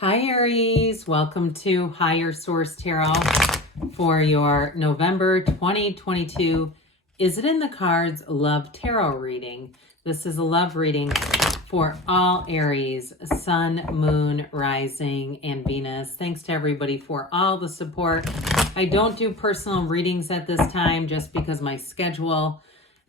Hi Aries, welcome to Higher Source Tarot for your November 2022 Is It in the Cards Love Tarot reading. This is a love reading for all Aries, Sun, Moon, Rising, and Venus. Thanks to everybody for all the support. I don't do personal readings at this time just because my schedule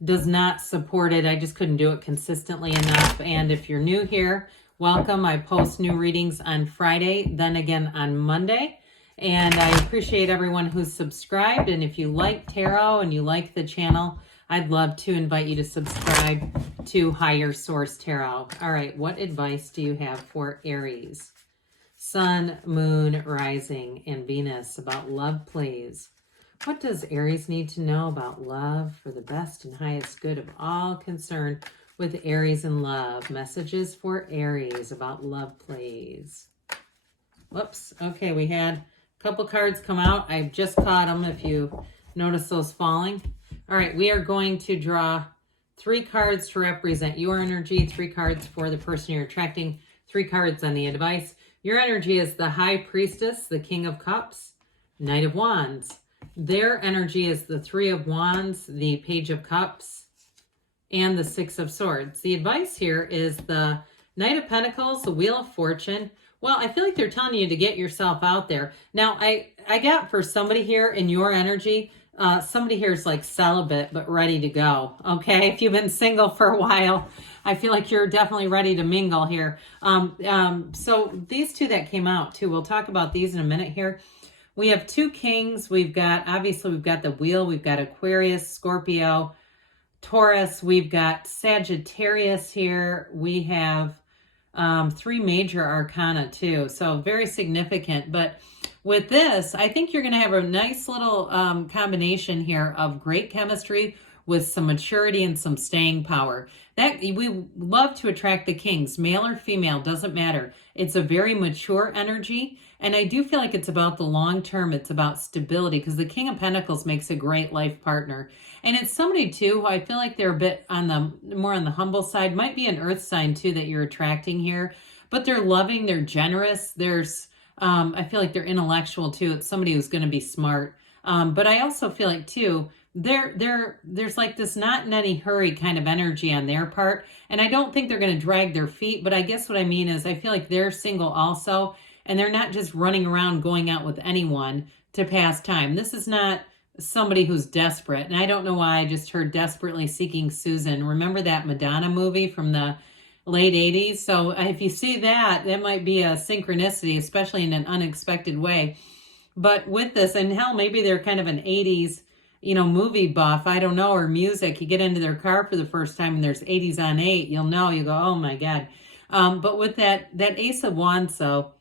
does not support it. I just couldn't do it consistently enough. And if you're new here, welcome. I post new readings on Friday, then again on Monday. And I appreciate everyone who's subscribed. And if you like tarot and you like the channel, I'd love to invite you to subscribe to Higher Source Tarot. All right, what advice do you have for Aries? Sun, Moon, Rising, and Venus about love, please. What does Aries need to know about love for the best and highest good of all concerned with Aries and love? Messages for Aries about love, please. Whoops. Okay, we had a couple cards come out. I just caught them if you notice those falling. All right, we are going to draw 3 cards to represent your energy, 3 cards for the person you're attracting, 3 cards on the advice. Your energy is the High Priestess, the King of Cups, Knight of Wands. Their energy is the 3 of Wands, the Page of Cups, and the 6 of Swords. The advice here is the Knight of Pentacles, the Wheel of Fortune. Well, I feel like they're telling you to get yourself out there. Now, I got for somebody here in your energy, somebody here is like celibate but ready to go, okay? If you've been single for a while, I feel like you're definitely ready to mingle here. So these 2 that came out too, we'll talk about these in a minute here. We have 2 kings. We've got the wheel. We've got Aquarius, Scorpio, Taurus. We've got Sagittarius here. We have 3 major arcana too. So very significant. But with this, I think you're going to have a nice little combination here of great chemistry with some maturity and some staying power. That we love to attract the kings, male or female, doesn't matter. It's a very mature energy. And I do feel like it's about the long term. It's about stability because the King of Pentacles makes a great life partner. And it's somebody too who I feel like they're a bit more on the humble side. Might be an earth sign too that you're attracting here. But they're loving, they're generous. I feel like they're intellectual too. It's somebody who's going to be smart. But I also feel like too, there's like this not in any hurry kind of energy on their part. And I don't think they're going to drag their feet. But I guess what I mean is I feel like they're single also. And they're not just running around going out with anyone to pass time. This is not somebody who's desperate. And I don't know why I just heard Desperately Seeking Susan. Remember that Madonna movie from the late 80s? So if you see that, that might be a synchronicity, especially in an unexpected way. But with this, and hell, maybe they're kind of an 80s, movie buff. I don't know, or music. You get into their car for the first time and there's 80s on 8. You'll know, you go, oh my God. But with that Ace of Wands, so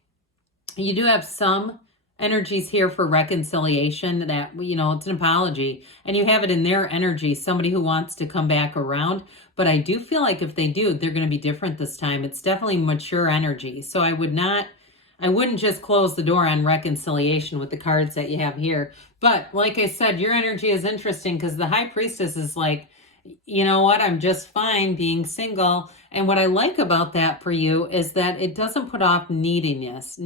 you do have some energies here for reconciliation that, it's an apology. And you have it in their energy, somebody who wants to come back around. But I do feel like if they do, they're going to be different this time. It's definitely mature energy. So I wouldn't just close the door on reconciliation with the cards that you have here. But like I said, your energy is interesting because the High Priestess is like, you know what, I'm just fine being single. And what I like about that for you is that it doesn't put off neediness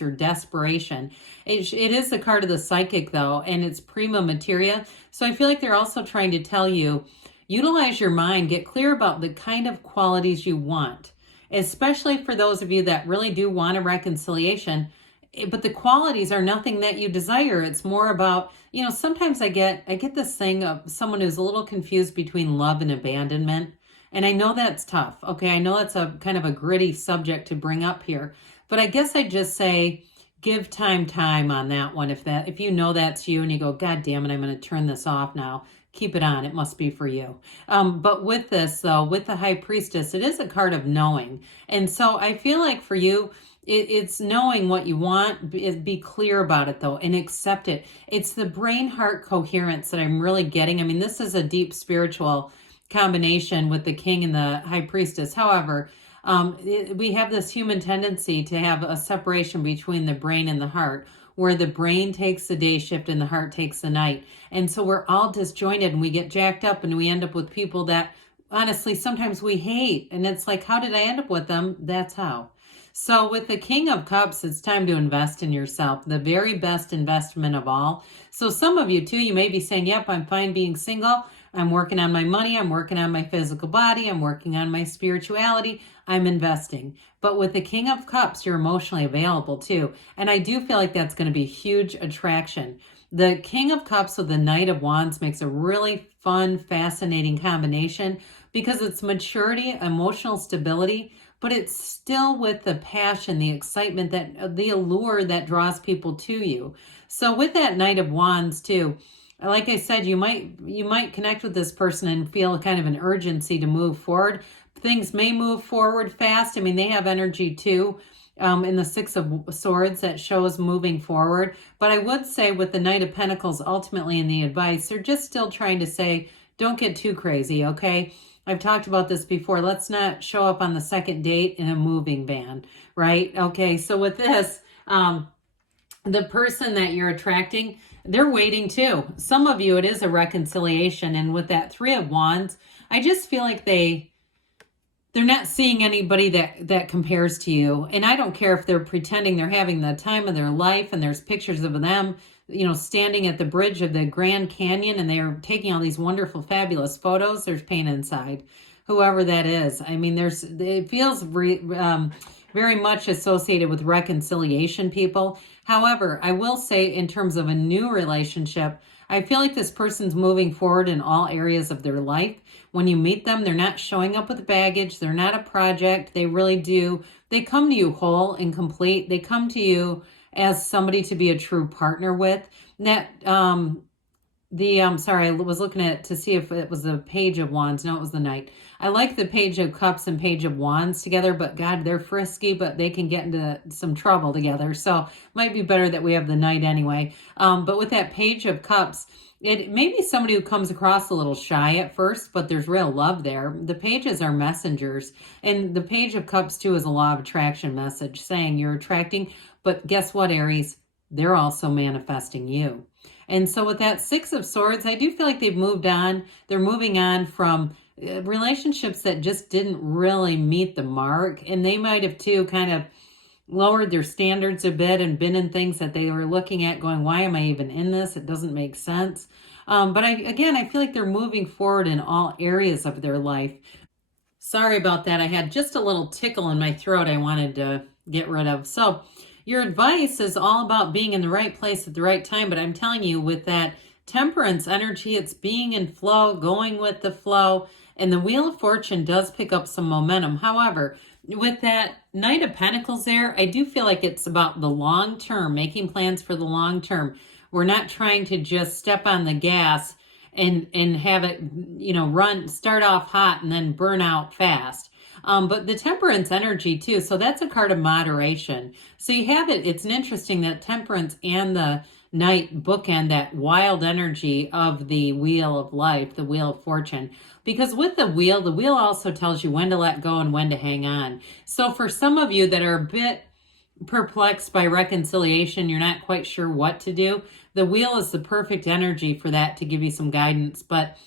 or desperation. It is the card of the psychic though, and it's prima materia. So I feel like they're also trying to tell you, utilize your mind, get clear about the kind of qualities you want, especially for those of you that really do want a reconciliation. But the qualities are nothing that you desire. It's more about, sometimes I get this thing of someone who's a little confused between love and abandonment. And I know that's tough. Okay, I know that's a kind of a gritty subject to bring up here. But I guess I'd just say give time on that one. If you know that's you and you go, God damn it, I'm going to turn this off now. Keep it on. It must be for you. But with this, though, with the High Priestess, it is a card of knowing. And so I feel like for you, it's knowing what you want. Be clear about it, though, and accept it. It's the brain-heart coherence that I'm really getting. I mean, this is a deep spiritual combination with the King and the High Priestess. However, we have this human tendency to have a separation between the brain and the heart, where the brain takes the day shift and the heart takes the night. And so we're all disjointed and we get jacked up and we end up with people that honestly sometimes we hate. And it's like, how did I end up with them? That's how. So with the King of Cups, it's time to invest in yourself, the very best investment of all. So some of you too, you may be saying, yep, I'm fine being single. I'm working on my money. I'm working on my physical body. I'm working on my spirituality. I'm investing. But with the King of Cups, you're emotionally available too. And I do feel like that's going to be a huge attraction. The King of Cups with the Knight of Wands makes a really fun, fascinating combination because it's maturity, emotional stability, but it's still with the passion, the excitement, that the allure that draws people to you. So with that Knight of Wands too, like I said, you might connect with this person and feel kind of an urgency to move forward. Things may move forward fast. I mean, they have energy too. In the Six of Swords that shows moving forward. But I would say with the Knight of Pentacles, ultimately in the advice, they're just still trying to say, don't get too crazy, okay? I've talked about this before. Let's not show up on the second date in a moving van, right? Okay, so with this, the person that you're attracting, they're waiting too. Some of you, it is a reconciliation. And with that Three of Wands, I just feel like they're not seeing anybody that compares to you. And I don't care if they're pretending they're having the time of their life and there's pictures of them, you know, standing at the bridge of the Grand Canyon and they're taking all these wonderful, fabulous photos. There's pain inside, whoever that is. I mean, it feels very much associated with reconciliation, people. However, I will say in terms of a new relationship, I feel like this person's moving forward in all areas of their life. When you meet them, they're not showing up with baggage. They're not a project. They really do. They come to you whole and complete. They come to you as somebody to be a true partner with. That, sorry, I was looking at to see if it was the Page of Wands. No, it was the Knight. I like the Page of Cups and Page of Wands together, but God, they're frisky, but they can get into some trouble together. So might be better that we have the Knight anyway. But with that Page of Cups, it may be somebody who comes across a little shy at first, but there's real love there. The pages are messengers. And the Page of Cups, too, is a law of attraction message saying you're attracting. But guess what, Aries? They're also manifesting you. And so with that Six of Swords, I do feel like they've moved on. They're moving on from relationships that just didn't really meet the mark. And they might have, too, kind of lowered their standards a bit and been in things that they were looking at going, why am I even in this? It doesn't make sense. But I feel like they're moving forward in all areas of their life. Sorry about that. I had just a little tickle in my throat I wanted to get rid of. So your advice is all about being in the right place at the right time. But I'm telling you, with that Temperance energy, it's being in flow, going with the flow. And the Wheel of Fortune does pick up some momentum. However, with that Knight of Pentacles there, I do feel like it's about the long term, making plans for the long term. We're not trying to just step on the gas and have it, you know, start off hot and then burn out fast. But the Temperance energy too, so that's a card of moderation. So you have it, it's interesting that Temperance and the Knight bookend that wild energy of the Wheel of Life, the Wheel of Fortune. Because with the wheel also tells you when to let go and when to hang on. So for some of you that are a bit perplexed by reconciliation, you're not quite sure what to do, the wheel is the perfect energy for that to give you some guidance. But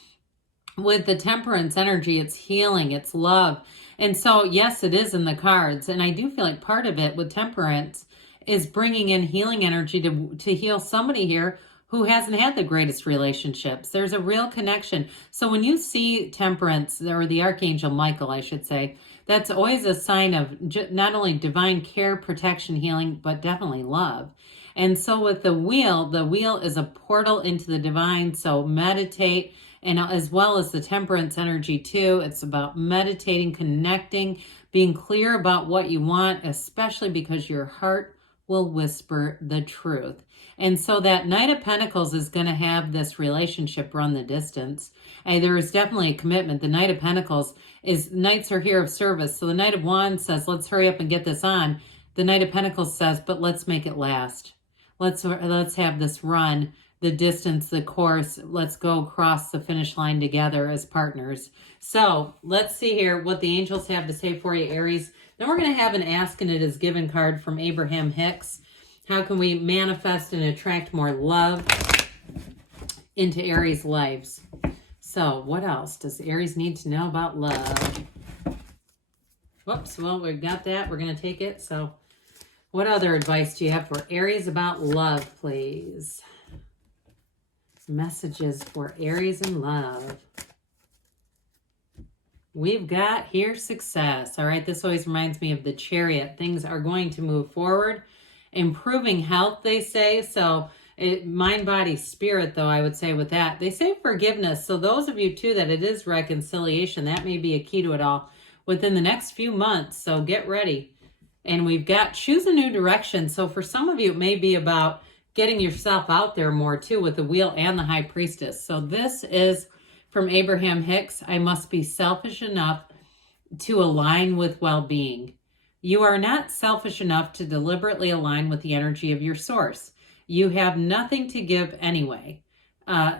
with the Temperance energy, it's healing, it's love. And so, yes, it is in the cards. And I do feel like part of it with Temperance is bringing in healing energy to heal somebody here who hasn't had the greatest relationships. There's a real connection. So when you see Temperance, or the Archangel Michael, I should say, that's always a sign of not only divine care, protection, healing, but definitely love. And so with the wheel is a portal into the divine. So meditate, and as well as the Temperance energy too. It's about meditating, connecting, being clear about what you want, especially because your heart will whisper the truth. And so that Knight of Pentacles is going to have this relationship run the distance. And there is definitely a commitment. The Knight of Pentacles is, Knights are here of service. So the Knight of Wands says, let's hurry up and get this on. The Knight of Pentacles says, but let's make it last. Let's have this run the distance, the course. Let's go across the finish line together as partners. So let's see here what the angels have to say for you, Aries. Then we're going to have an Ask and It Is Given card from Abraham Hicks. How can we manifest and attract more love into Aries' lives? So what else does Aries need to know about love? Whoops, well, we've got that. We're going to take it. So what other advice do you have for Aries about love, please? Messages for Aries and love. We've got here success. All right, this always reminds me of the Chariot. Things are going to move forward. Improving health, they say. So mind, body, spirit, though, I would say with that. They say forgiveness. So those of you, too, that it is reconciliation, that may be a key to it all within the next few months. So get ready. And we've got choose a new direction. So for some of you, it may be about getting yourself out there more, too, with the Wheel and the High Priestess. So this is from Abraham Hicks. I must be selfish enough to align with well-being. You are not selfish enough to deliberately align with the energy of your source. You have nothing to give anyway,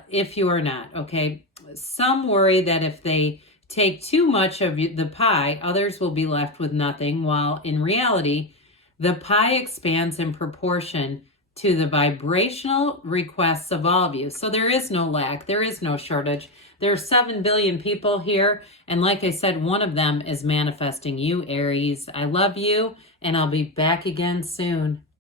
if you are not, okay? Some worry that if they take too much of the pie, others will be left with nothing, while in reality, the pie expands in proportion to the vibrational requests of all of you. So there is no lack, there is no shortage. There are 7 billion people here, and like I said, one of them is manifesting you, Aries. I love you, and I'll be back again soon.